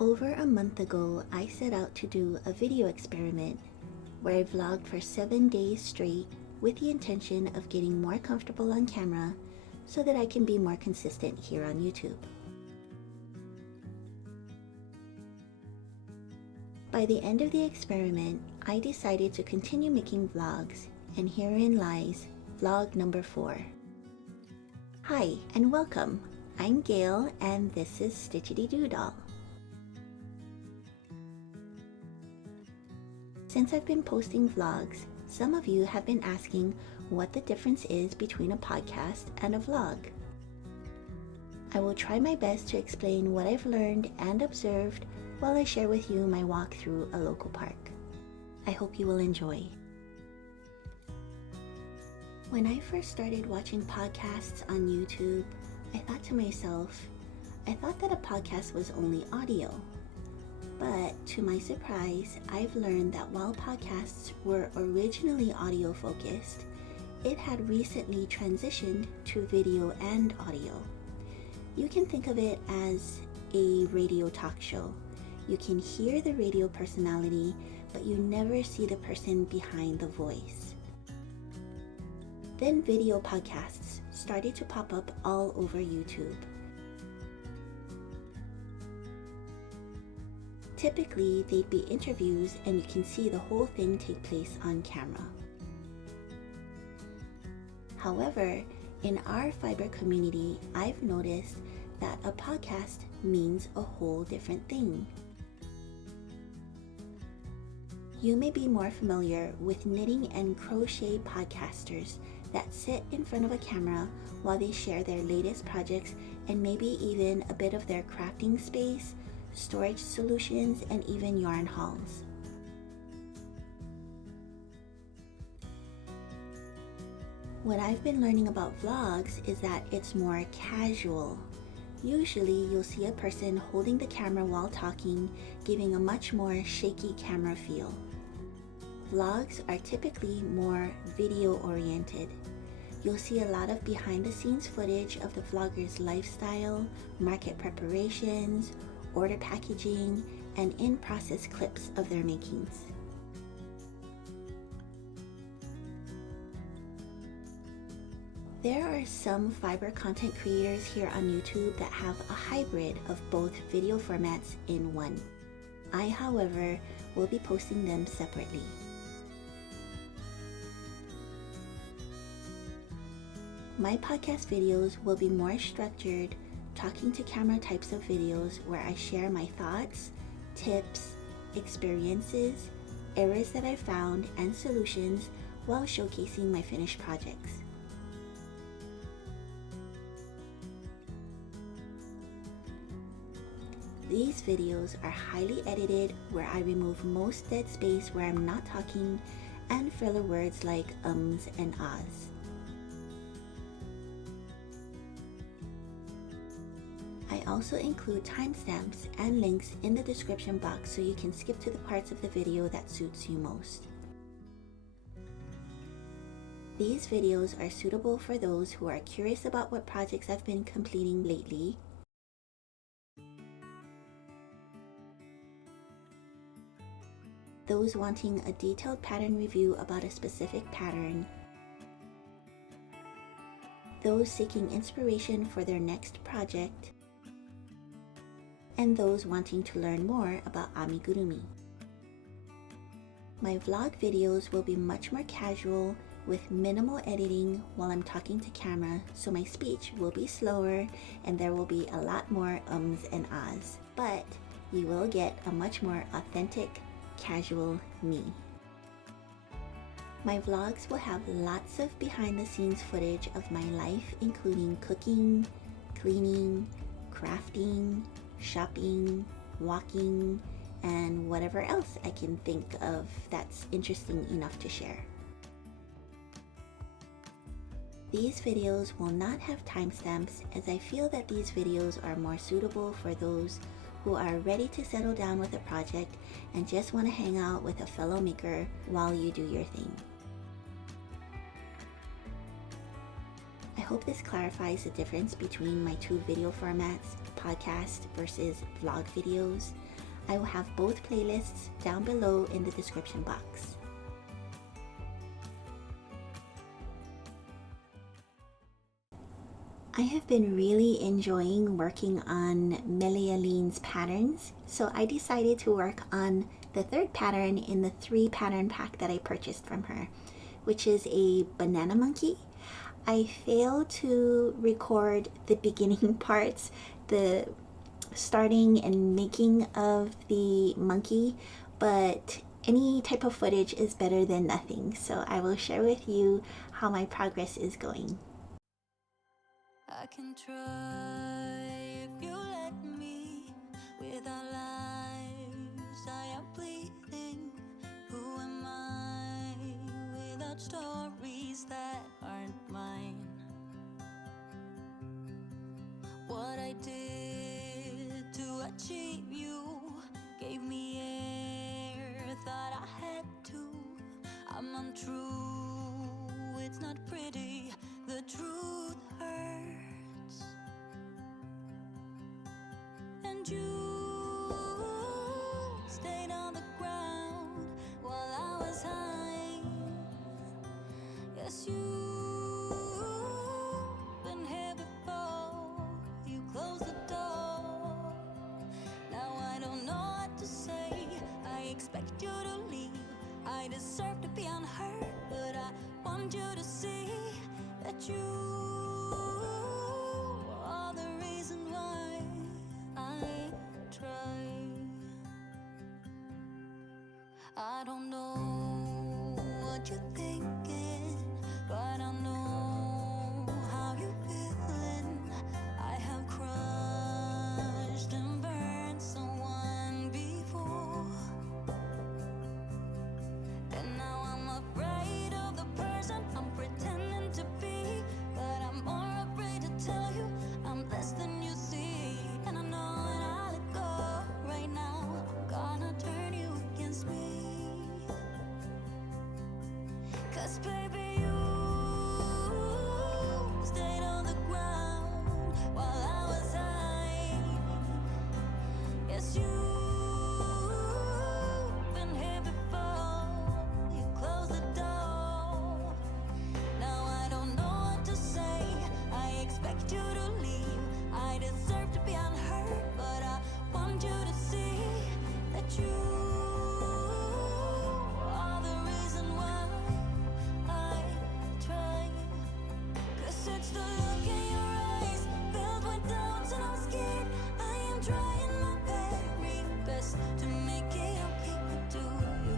Over a month ago, I set out to do a video experiment where I vlogged for 7 days straight with the intention of getting more comfortable on camera so that I can be more consistent here on YouTube. By the end of the experiment, I decided to continue making vlogs, and herein lies vlog number 4. Hi and welcome. I'm Gayle and this is Stitchity Doodle. Since I've been posting vlogs, some of you have been asking what the difference is between a podcast and a vlog. I will try my best to explain what I've learned and observed while I share with you my walk through a local park. I hope you will enjoy. When I first started watching podcasts on YouTube, I thought to myself, I thought that a podcast was only audio. But to my surprise, I've learned that while podcasts were originally audio focused, it had recently transitioned to video and audio. You can think of it as a radio talk show. You can hear the radio personality, but you never see the person behind the voice. Then video podcasts started to pop up all over YouTube. Typically, they'd be interviews and you can see the whole thing take place on camera. However, in our fiber community, I've noticed that a podcast means a whole different thing. You may be more familiar with knitting and crochet podcasters that sit in front of a camera while they share their latest projects and maybe even a bit of their crafting space, storage solutions, and even yarn hauls. What I've been learning about vlogs is that it's more casual. Usually you'll see a person holding the camera while talking, giving a much more shaky camera feel. Vlogs are typically more video oriented. You'll see a lot of behind the scenes footage of the vlogger's lifestyle, market preparations, order packaging, and in-process clips of their makings. There are some fiber content creators here on YouTube that have a hybrid of both video formats in one. I, however, will be posting them separately. My podcast videos will be more structured, talking to camera types of videos where I share my thoughts, tips, experiences, errors that I found, and solutions while showcasing my finished projects. These videos are highly edited where I remove most dead space where I'm not talking and filler words like ums and ahs. I also include timestamps and links in the description box so you can skip to the parts of the video that suits you most. These videos are suitable for those who are curious about what projects I've been completing lately, those wanting a detailed pattern review about a specific pattern, those seeking inspiration for their next project, and those wanting to learn more about Amigurumi. My vlog videos will be much more casual with minimal editing while I'm talking to camera, so my speech will be slower and there will be a lot more ums and ahs, but you will get a much more authentic, casual me. My vlogs will have lots of behind the scenes footage of my life, including cooking, cleaning, crafting, shopping, walking, and whatever else I can think of that's interesting enough to share. These videos will not have timestamps as I feel that these videos are more suitable for those who are ready to settle down with a project and just want to hang out with a fellow maker while you do your thing. I hope this clarifies the difference between my two video formats, podcast versus vlog videos. I will have both playlists down below in the description box. I have been really enjoying working on Marii-Liis patterns, so I decided to work on the third pattern in the 3 pattern pack that I purchased from her, which is a banana monkey. I failed to record the beginning parts, the starting and making of the monkey, but any type of footage is better than nothing, so I will share with you how my progress is going. I can try if you let me. Without lives, I am bleeding. Who am I without stories that aren't mine? What I did to achieve you gave me air, thought I had to. I'm untrue, it's not pretty, the truth hurts. And you stayed on the ground while I was high. Yes, you've been here before, you closed the door. Now I don't know what to say, I expect you to leave. I deserve to be unheard, but I want you to see that you are the reason why I try. I don't know what you're thinking, but I know how you're feeling. I have crushed and burned someone before, and now I'm afraid of the person I'm pretending to be. But I'm more afraid to tell you I'm less than you see. And I know when I let go right now, I'm gonna turn you against me. 'Cause baby, you stayed on the ground while I was high. Yes, you've been here before, you closed the door. Now I don't know what to say, I expect you to leave. I deserve to be unheard, but I want you to see that you are the reason why I try. 'Cause it's the look in your eyes, filled with doubts, and I'm scared. I am trying my very best to make it okay, but do you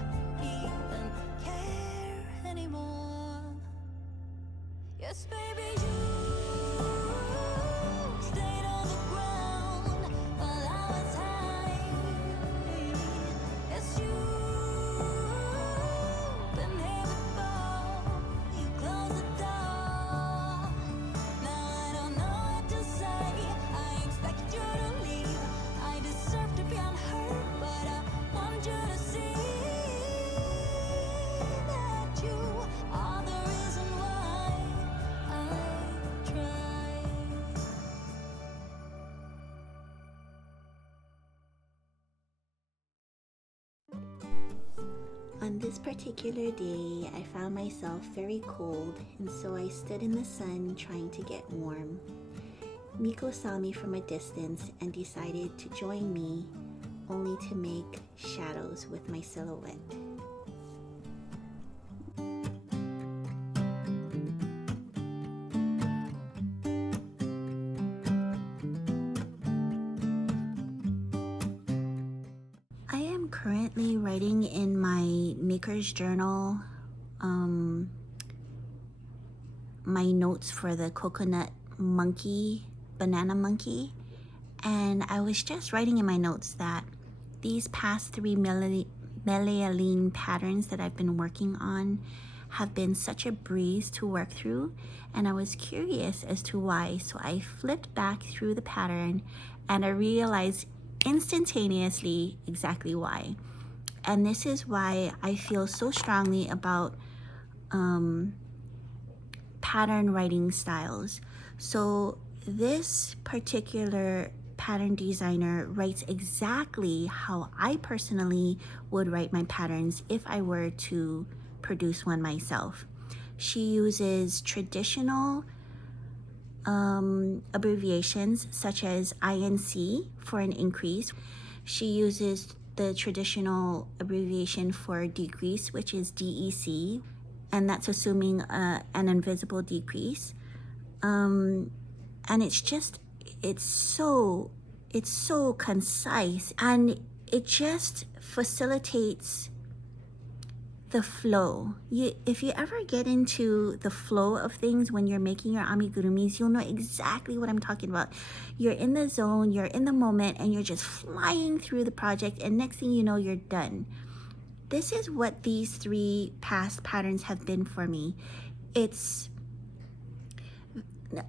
even care anymore? Yes, baby, you stayed on the ground while I was high. Yes, you've been here before, you closed the door. Now I don't know what to say, I expect you to leave. I deserve to be unheard, but I want you to see that you are the reason why I try. On this particular day, I found myself very cold, and so I stood in the sun trying to get warm. Miko saw me from a distance and decided to join me, only to make shadows with my silhouette. I am currently writing in my maker's journal my notes for the coconut monkey, banana monkey, and I was just writing in my notes that these past 3 Marii-Liis patterns that I've been working on have been such a breeze to work through, and I was curious as to why. So I flipped back through the pattern and I realized instantaneously exactly why. And this is why I feel so strongly about pattern writing styles. So this particular pattern designer writes exactly how I personally would write my patterns if I were to produce one myself. She uses traditional abbreviations such as INC for an increase. She uses the traditional abbreviation for decrease, which is DEC, and that's assuming an invisible decrease. And it's so concise, and it just facilitates the flow. If you ever get into the flow of things when you're making your amigurumis, you'll know exactly what I'm talking about. You're in the zone, you're in the moment, and you're just flying through the project, and next thing you know, you're done. This is what these 3 past patterns have been for me. It's,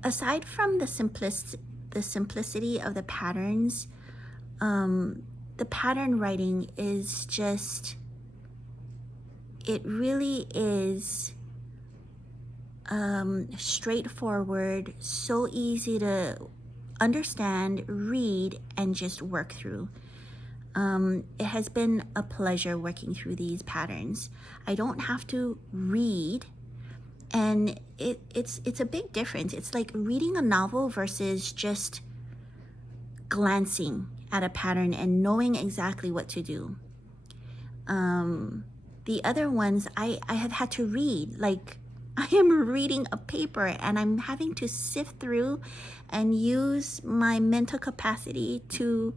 aside from the simplicity of the patterns, the pattern writing is just, it really is straightforward, so easy to understand, read, and just work through. It has been a pleasure working through these patterns. I don't have to read, and it's a big difference. It's like reading a novel versus just glancing at a pattern and knowing exactly what to do. The other ones I have had to read, like I am reading a paper and I'm having to sift through and use my mental capacity to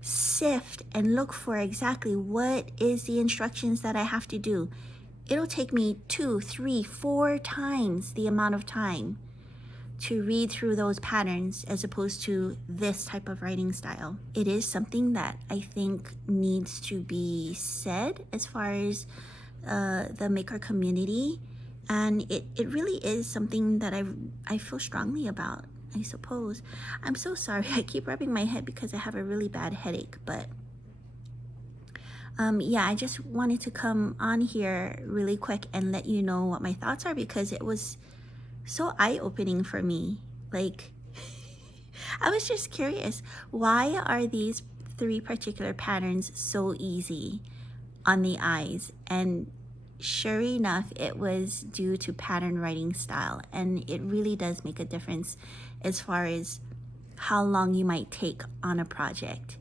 sift and look for exactly what is the instructions that I have to do. It'll take me 2, 3, 4 times the amount of time to read through those patterns as opposed to this type of writing style. It is something that I think needs to be said as far as the maker community, and it really is something that I feel strongly about, I suppose. I'm so sorry, I keep rubbing my head because I have a really bad headache, but yeah, I just wanted to come on here really quick and let you know what my thoughts are, because it was so eye-opening for me. Like, I was just curious, why are these 3 particular patterns so easy on the eyes? And sure enough, it was due to pattern writing style, and it really does make a difference as far as how long you might take on a project.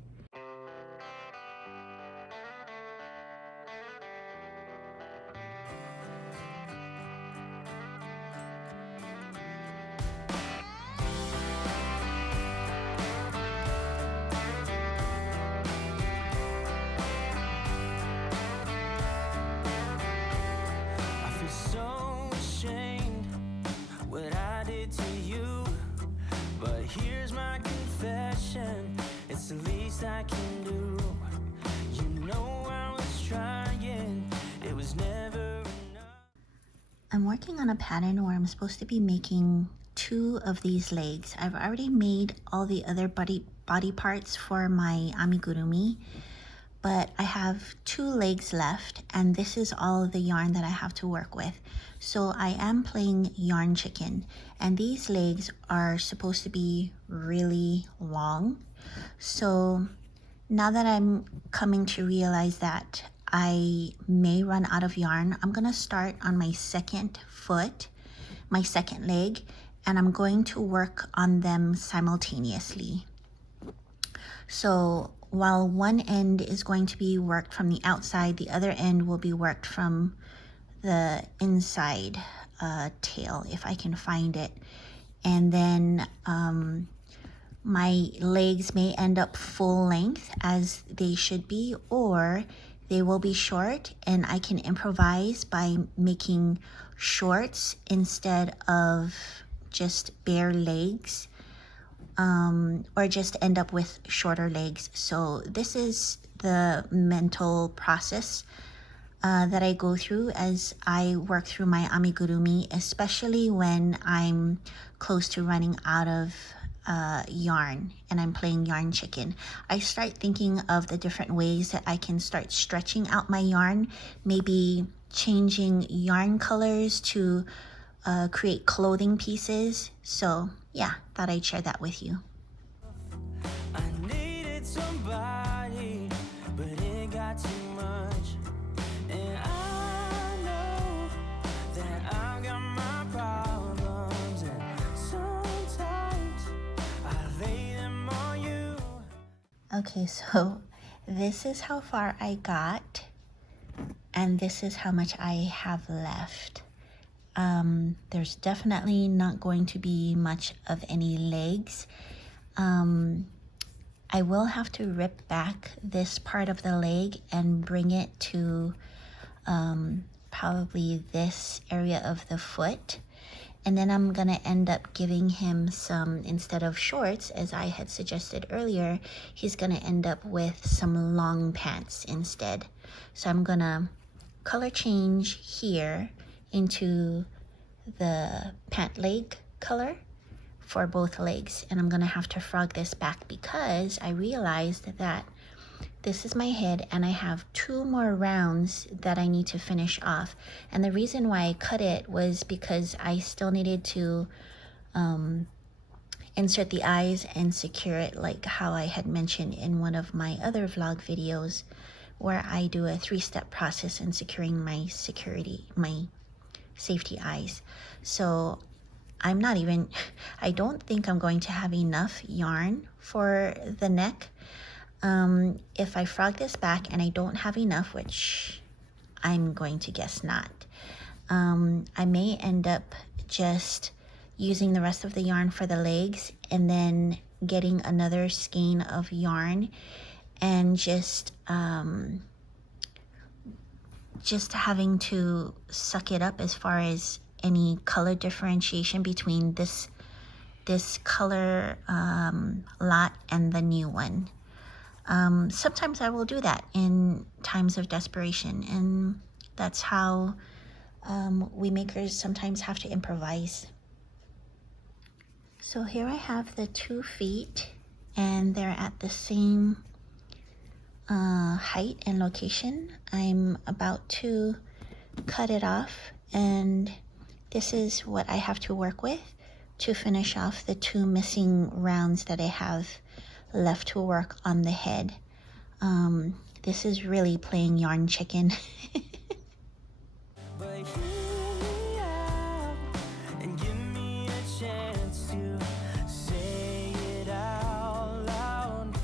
So ashamed what I did to you, but here's my confession, it's the least I can do. You know I was trying, it was never enough. I'm working on a pattern where I'm supposed to be making 2 of these legs. I've already made all the other body parts for my amigurumi, but I have 2 legs left, and this is all the yarn that I have to work with. So I am playing yarn chicken, and these legs are supposed to be really long. So now that I'm coming to realize that I may run out of yarn, I'm gonna start on my second foot, my second leg, and I'm going to work on them simultaneously. So while one end is going to be worked from the outside, the other end will be worked from the inside tail, if I can find it. And then my legs may end up full length as they should be, or they will be short, and I can improvise by making shorts instead of just bare legs. Or just end up with shorter legs. So this is the mental process that I go through as I work through my amigurumi, especially when I'm close to running out of yarn and I'm playing yarn chicken. I start thinking of the different ways that I can start stretching out my yarn, maybe changing yarn colors to create clothing pieces. So yeah, thought I'd share that with you. I needed somebody, but it got too much. And I know that I've got my problems, and sometimes I lay them on you. Okay, so this is how far I got, and this is how much I have left. There's definitely not going to be much of any legs. I will have to rip back this part of the leg and bring it to probably this area of the foot. And then I'm gonna end up giving him some, instead of shorts, as I had suggested earlier, he's gonna end up with some long pants instead. So I'm gonna color change here into the pant leg color for both legs. And I'm gonna have to frog this back because I realized that this is my head and I have 2 more rounds that I need to finish off. And the reason why I cut it was because I still needed to insert the eyes and secure it, like how I had mentioned in one of my other vlog videos, where I do a 3-step process in securing my safety eyes. So I don't think I'm going to have enough yarn for the neck. If I frog this back and I don't have enough, which I'm going to guess not, I may end up just using the rest of the yarn for the legs and then getting another skein of yarn and just having to suck it up as far as any color differentiation between this color lot and the new one. Sometimes I will do that in times of desperation, and that's how we makers sometimes have to improvise. So here I have the 2 feet, and they're at the same height and location. I'm about to cut it off, and this is what I have to work with to finish off the 2 missing rounds that I have left to work on the head. This is really playing yarn chicken. But hear me out and give me a chance to say it out loud.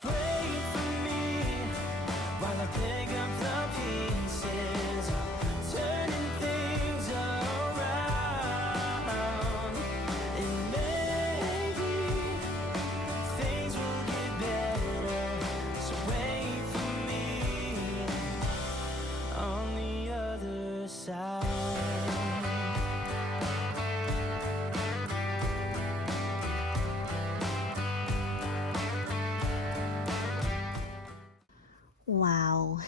Pray for me while I pick up the pieces, turning things around. And maybe things will get better, so wait for me on the other side. Wow,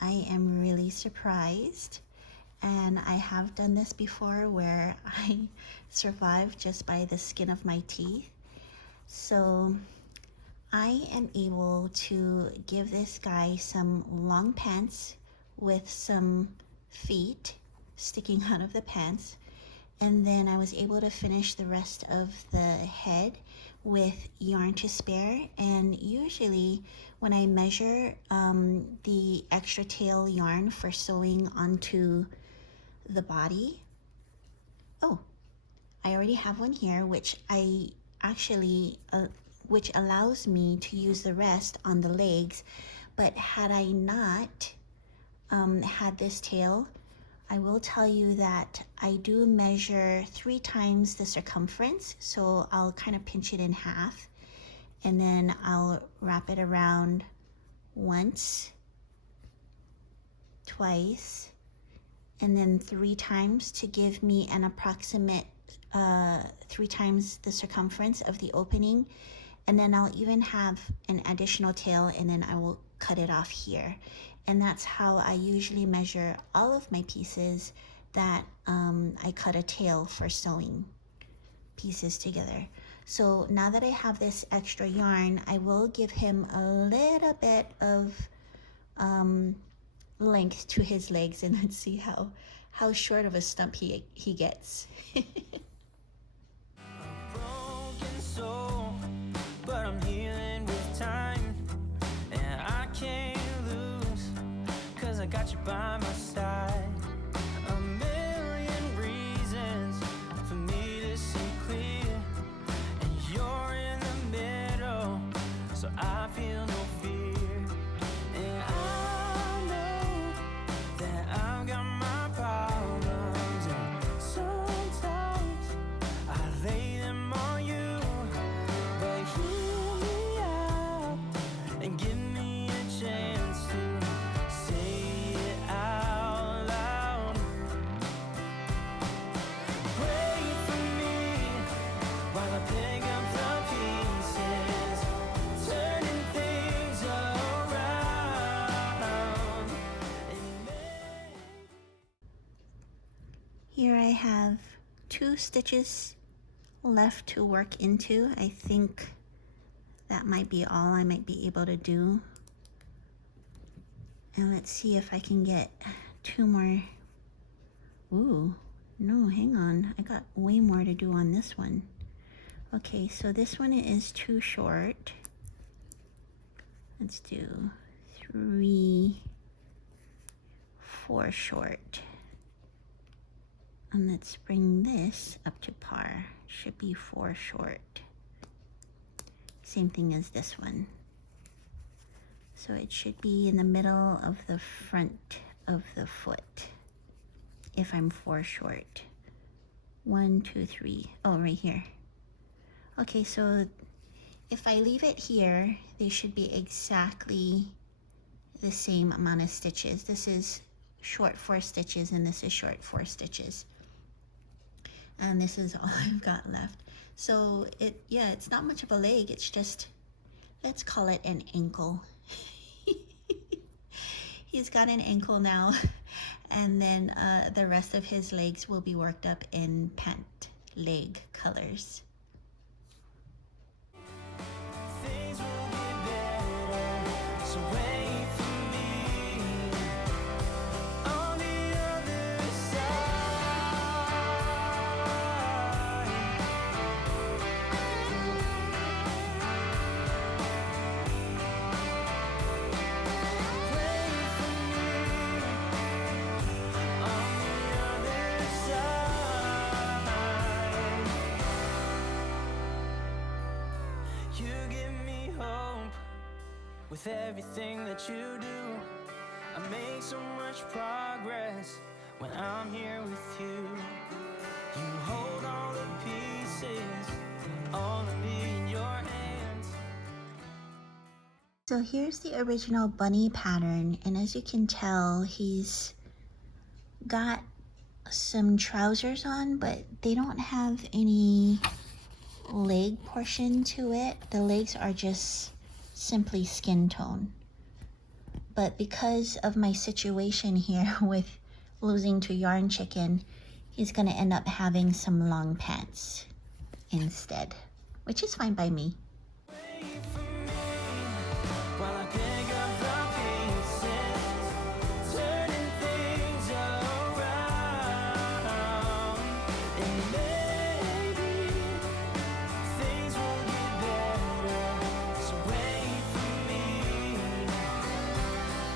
I am really surprised, and I have done this before where I survived just by the skin of my teeth. So I am able to give this guy some long pants with some feet sticking out of the pants, and then I was able to finish the rest of the head with yarn to spare. And usually when I measure the extra tail yarn for sewing onto the body, oh, I already have one here, which which allows me to use the rest on the legs. But had I not had this tail, I will tell you that I do measure 3 times the circumference. So I'll kind of pinch it in half, and then I'll wrap it around once, twice, and then 3 times to give me an approximate 3 times the circumference of the opening. And then I'll even have an additional tail, and then I will cut it off here. And that's how I usually measure all of my pieces that I cut a tail for sewing pieces together. So now that I have this extra yarn, I will give him a little bit of length to his legs, and let's see how short of a stump he gets. Broken soul, but I'm healing with time, and I can't lose, 'cause I got you by my side. A million reasons for me to see clear, and you're in the middle, so I feel no fear. And I know that I've got my problems, and sometimes I lay them on you, but hear me out and give me a chance to say it out loud. Wait for me while I pick up the pieces, turning things around. And Here I have 2 stitches left to work into. I think that might be all I might be able to do. And let's see if I can get 2 more. Ooh, no, hang on. I got way more to do on this one. Okay, so this one is too short. Let's do 3, 4 short. And let's bring this up to par. Should be 4 short. Same thing as this one. So it should be in the middle of the front of the foot if I'm 4 short. 1, 2, 3. Oh, right here. Okay, so if I leave it here, they should be exactly the same amount of stitches. This is short 4 stitches and this is short 4 stitches. And this is all I've got left. So it's not much of a leg. It's just, let's call it an ankle. He's got an ankle now. And then the rest of his legs will be worked up in pant leg colors. things will get better, so wait for me on the other side. Wait for me on the other side. You give me hope with everything that you do. I make so much progress when I'm here with you. You hold all the pieces, all of me in your hands. So here's the original bunny pattern, and as you can tell, he's got some trousers on, but they don't have any leg portion to it. The legs are just simply skin tone. But because of my situation here with losing to yarn chicken, he's gonna end up having some long pants instead, which is fine by me. Wait for me while I pick up the pieces, turning things around. And maybe things will get better, so wait for me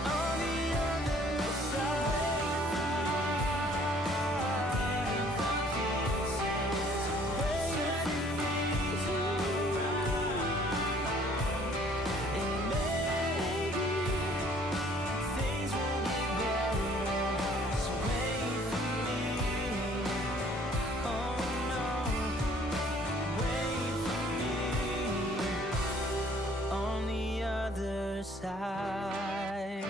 on the other side. Wait for me, and maybe things will get better, so wait for me. Oh no, wait for me on the other side.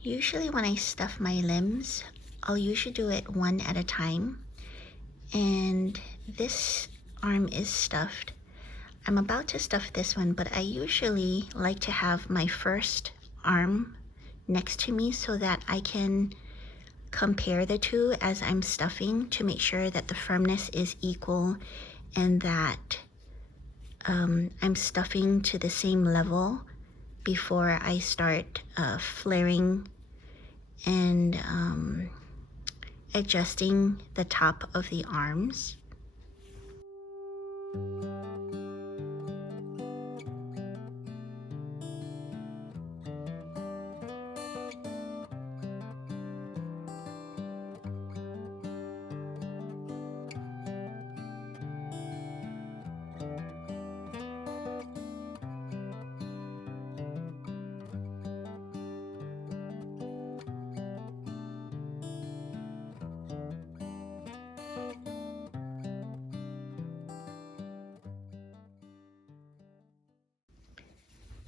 Usually when I stuff my limbs, I'll usually do it one at a time. And this arm is stuffed. I'm about to stuff this one, but I usually like to have my first arm next to me so that I can compare the two as I'm stuffing to make sure that the firmness is equal and that I'm stuffing to the same level before I start flaring and adjusting the top of the arms.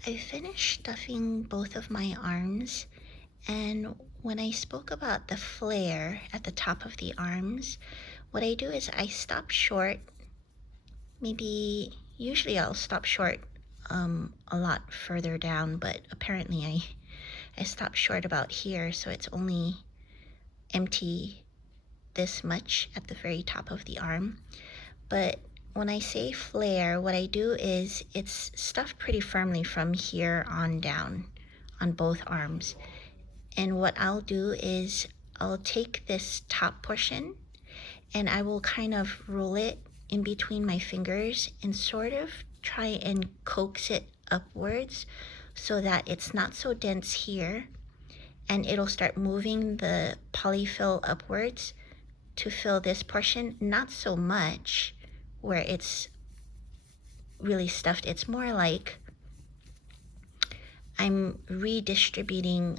I finished stuffing both of my arms, and when I spoke about the flare at the top of the arms, what I do is I stop short. Usually I'll stop short a lot further down, but apparently I stopped short about here, so it's only empty this much at the very top of the arm. But when I say flare, what I do is it's stuffed pretty firmly from here on down on both arms. And what I'll do is I'll take this top portion and I will kind of roll it in between my fingers and sort of try and coax it upwards so that it's not so dense here, and it'll start moving the polyfill upwards to fill this portion, not so much where it's really stuffed. It's more like I'm redistributing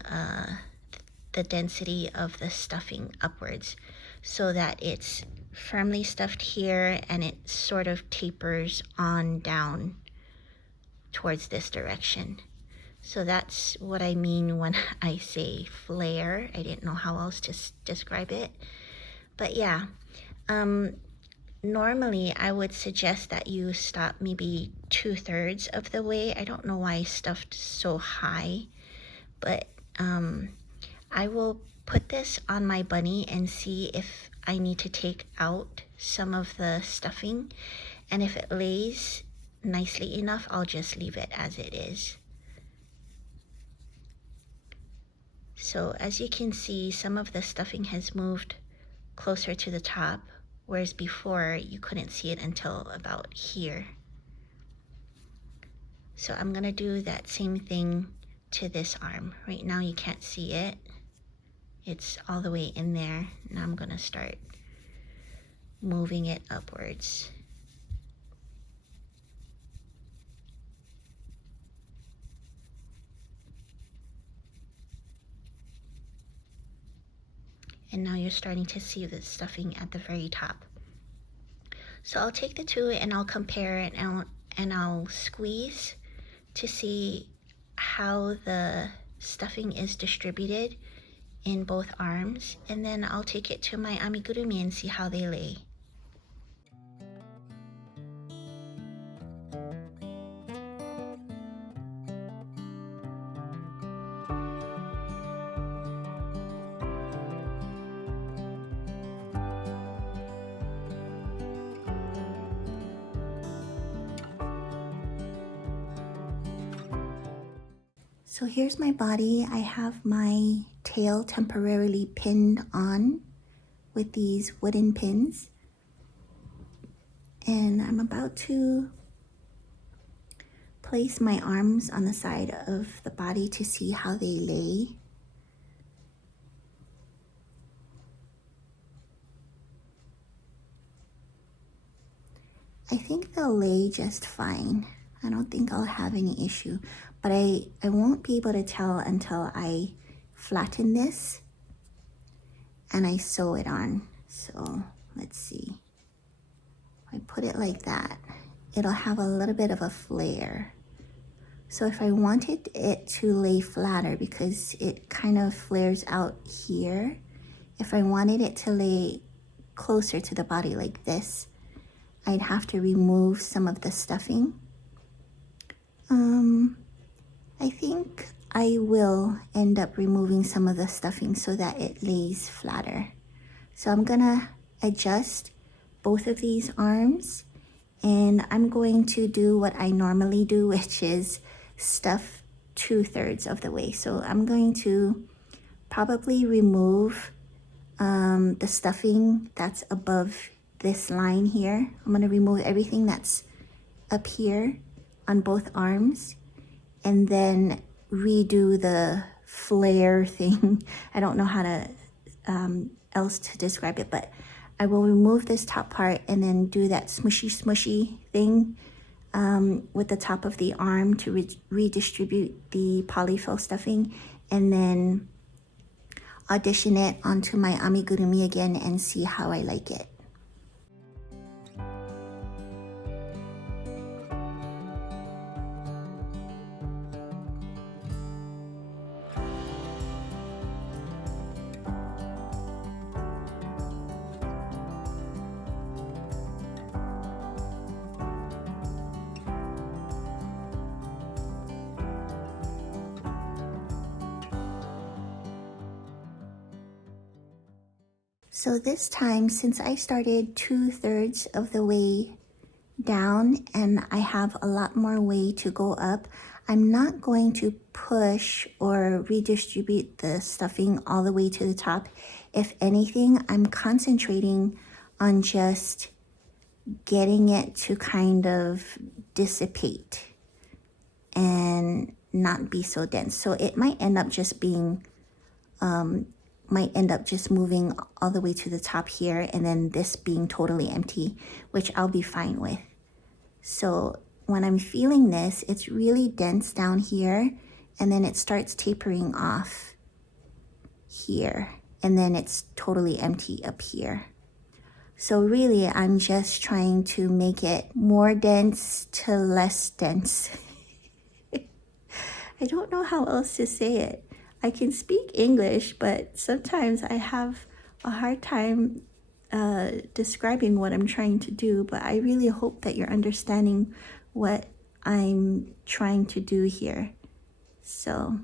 the density of the stuffing upwards so that it's firmly stuffed here and it sort of tapers on down towards this direction. So that's what I mean when I say flare. I didn't know how else to describe it. But yeah, normally I would suggest that you stop maybe 2/3 of the way. I don't know why I stuffed so high, but I will put this on my bunny and see if I need to take out some of the stuffing, and if it lays nicely enough, I'll just leave it as it is. So as you can see, some of the stuffing has moved closer to the top, whereas before you couldn't see it until about here. So I'm gonna do that same thing to this arm. Right now you can't see it. It's all the way in there. Now I'm gonna start moving it upwards. And now you're starting to see the stuffing at the very top. So I'll take the two and I'll compare it, and I'll squeeze to see how the stuffing is distributed in both arms, and then I'll take it to my amigurumi and see how they lay. So here's my body. I have my tail temporarily pinned on with these wooden pins. And I'm about to place my arms on the side of the body to see how they lay. I think they'll lay just fine. I don't think I'll have any issue, but I won't be able to tell until I flatten this and I sew it on. So let's see. If I put it like that, it'll have a little bit of a flare. So if I wanted it to lay flatter, because it kind of flares out here, if I wanted it to lay closer to the body like this, I'd have to remove some of the stuffing. I think I will end up removing some of the stuffing so that it lays flatter. So I'm gonna adjust both of these arms, and I'm going to do what I normally do, which is stuff 2/3 of the way. So I'm going to probably remove the stuffing that's above this line here. I'm gonna remove everything that's up here on both arms, and then redo the flare thing. I don't know how to else to describe it, but I will remove this top part and then do that smushy thing with the top of the arm to redistribute the polyfill stuffing, and then audition it onto my amigurumi again and see how I like it. So this time, since I started 2/3 of the way down and I have a lot more way to go up, I'm not going to push or redistribute the stuffing all the way to the top. If anything, I'm concentrating on just getting it to kind of dissipate and not be so dense. So it might end up just being moving all the way to the top here, and then this being totally empty, which I'll be fine with. So when I'm feeling this, it's really dense down here, and then it starts tapering off here, and then it's totally empty up here. So really, I'm just trying to make it more dense to less dense. I don't know how else to say it. I can speak English, but sometimes I have a hard time describing what I'm trying to do, but I really hope that you're understanding what I'm trying to do here. So,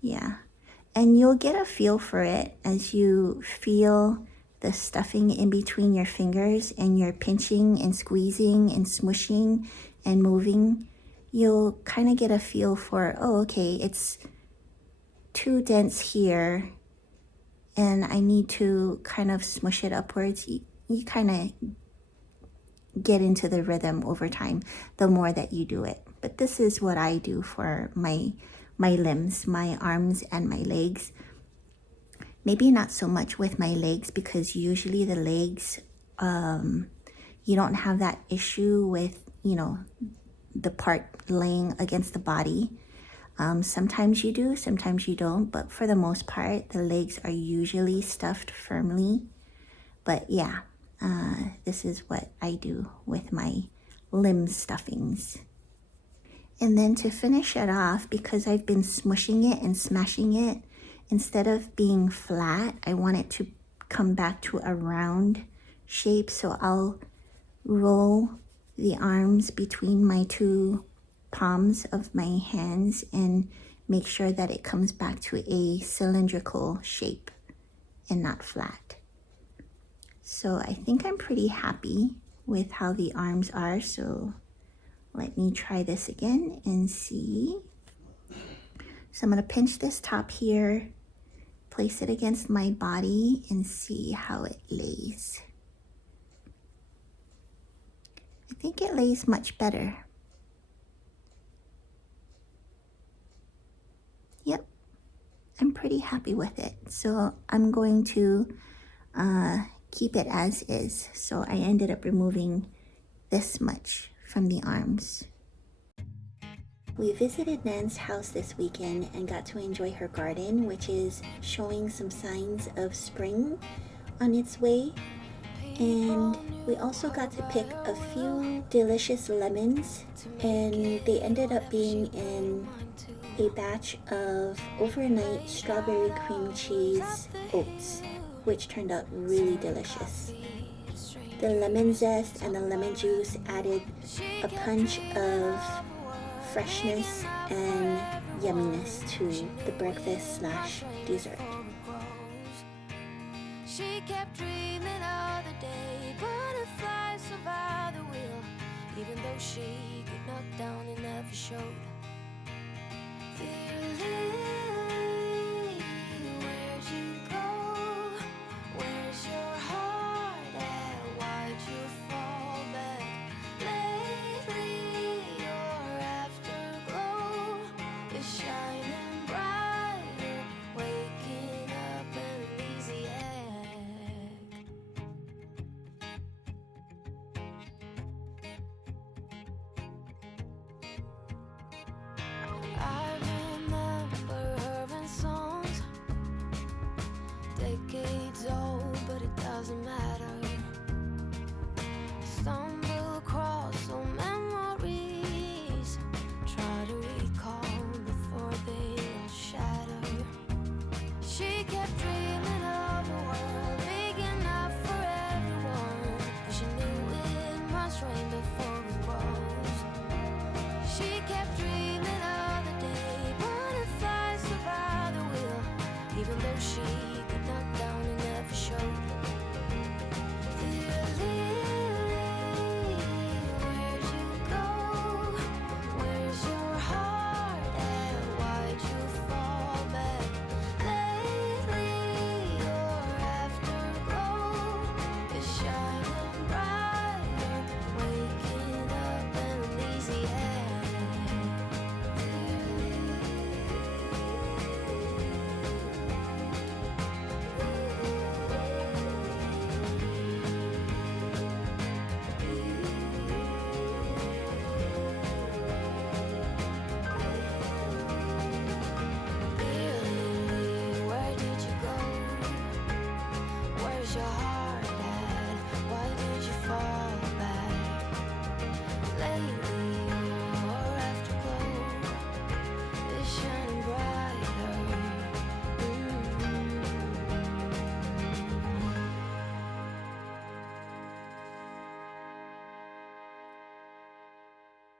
yeah. And you'll get a feel for it as you feel the stuffing in between your fingers and you're pinching and squeezing and smushing and moving. You'll kind of get a feel for, oh, okay, it's too dense here and I need to kind of smush it upwards. You kind of get into the rhythm over time, the more that you do it. But this is what I do for my limbs, my arms and my legs. Maybe not so much with my legs, because usually the legs, you don't have that issue with, the part laying against the body. Sometimes you do, sometimes you don't, but for the most part, the legs are usually stuffed firmly. But yeah, this is what I do with my limb stuffings. And then to finish it off, because I've been smushing it and smashing it, instead of being flat, I want it to come back to a round shape. So I'll roll the arms between my two palms of my hands and make sure that it comes back to a cylindrical shape and not flat. So I think I'm pretty happy with how the arms are. So let me try this again and see. So I'm going to pinch this top here, place it against my body and see how it lays. I think it lays much better. Yep, I'm pretty happy with it. So I'm going to keep it as is. So I ended up removing this much from the arms. We visited Nan's house this weekend and got to enjoy her garden, which is showing some signs of spring on its way. And we also got to pick a few delicious lemons, and they ended up being in a batch of overnight strawberry cream cheese oats, which turned out really delicious. The lemon zest and the lemon juice added a punch of freshness and yumminess to the breakfast/dessert. She kept dreaming of the day butterflies survived the wheel, even though she got knocked down and never showed. Dear Lily, where'd you go? Where's your heart at? Why'd you fall back? Lately, your afterglow is shining brighter, waking up an easy egg. I remember her in songs, decades old, but it doesn't matter. Stumble across old memories, try to recall before they all shatter. She kept dreaming of a world big enough for everyone, but she knew it must rain before it grows. She kept dreaming of the day butterflies survive the wheel, even though she